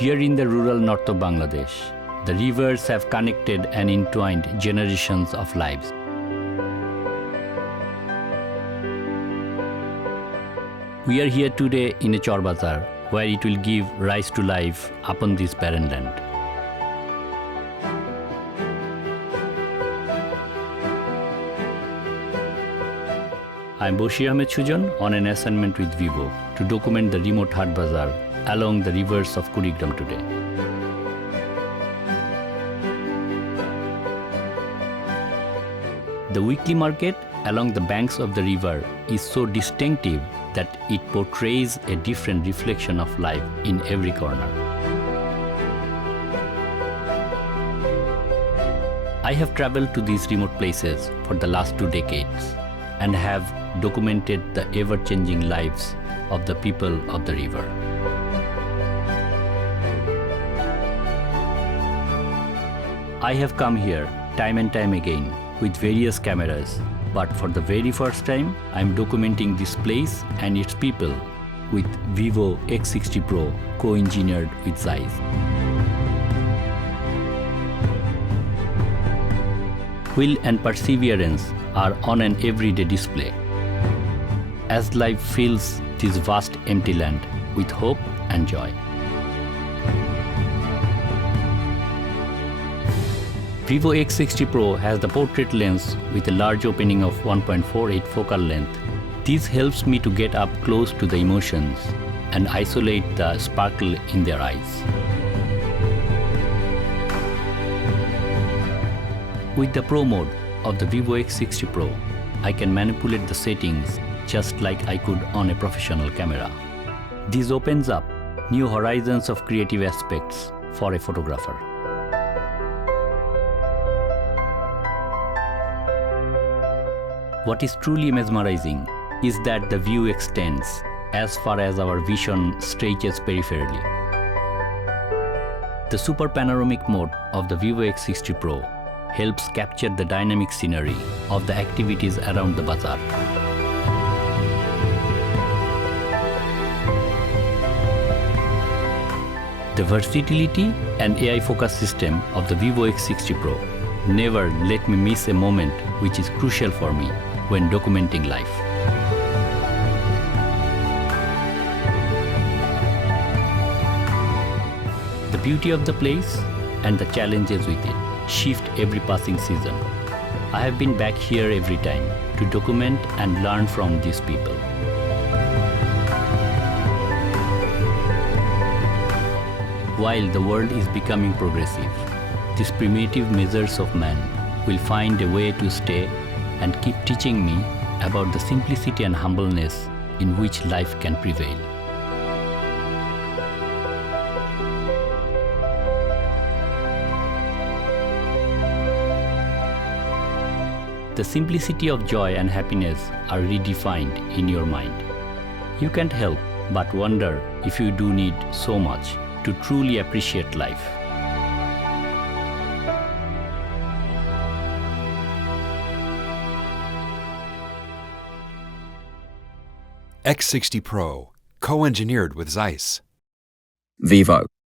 Here in the rural north of Bangladesh, the rivers have connected and entwined generations of lives. We are here today in a Chor Bazar, where it will give rise to life upon this barren land. I am Bashir Ahmed Sujan on an assignment with Vivo to document the remote Haat Bazar along the rivers of Kurigram today. The weekly market along the banks of the river is so distinctive that it portrays a different reflection of life in every corner. I have traveled to these remote places for the last 2 decades and have documented the ever-changing lives of the people of the river. I have come here time and time again with various cameras, but for the very first time, I am documenting this place and its people with Vivo X60 Pro co-engineered with Zeiss. Will and perseverance are on an everyday display as life fills this vast empty land with hope and joy. Vivo X60 Pro has the portrait lens with a large opening of 1.48 focal length. This helps me to get up close to the emotions and isolate the sparkle in their eyes. With the Pro mode of the Vivo X60 Pro, I can manipulate the settings just like I could on a professional camera. This opens up new horizons of creative aspects for a photographer. What is truly mesmerizing is that the view extends as far as our vision stretches peripherally. The super panoramic mode of the Vivo X60 Pro helps capture the dynamic scenery of the activities around the bazaar. The versatility and AI focus system of the Vivo X60 Pro never let me miss a moment which is crucial for me when documenting life. The beauty of the place and the challenges with it shift every passing season. I have been back here every time to document and learn from these people. While the world is becoming progressive, these primitive measures of man will find a way to stay and keep teaching me about the simplicity and humbleness in which life can prevail. The simplicity of joy and happiness are redefined in your mind. You can't help but wonder if you do need so much to truly appreciate life. X60 Pro, co-engineered with Zeiss. Vivo.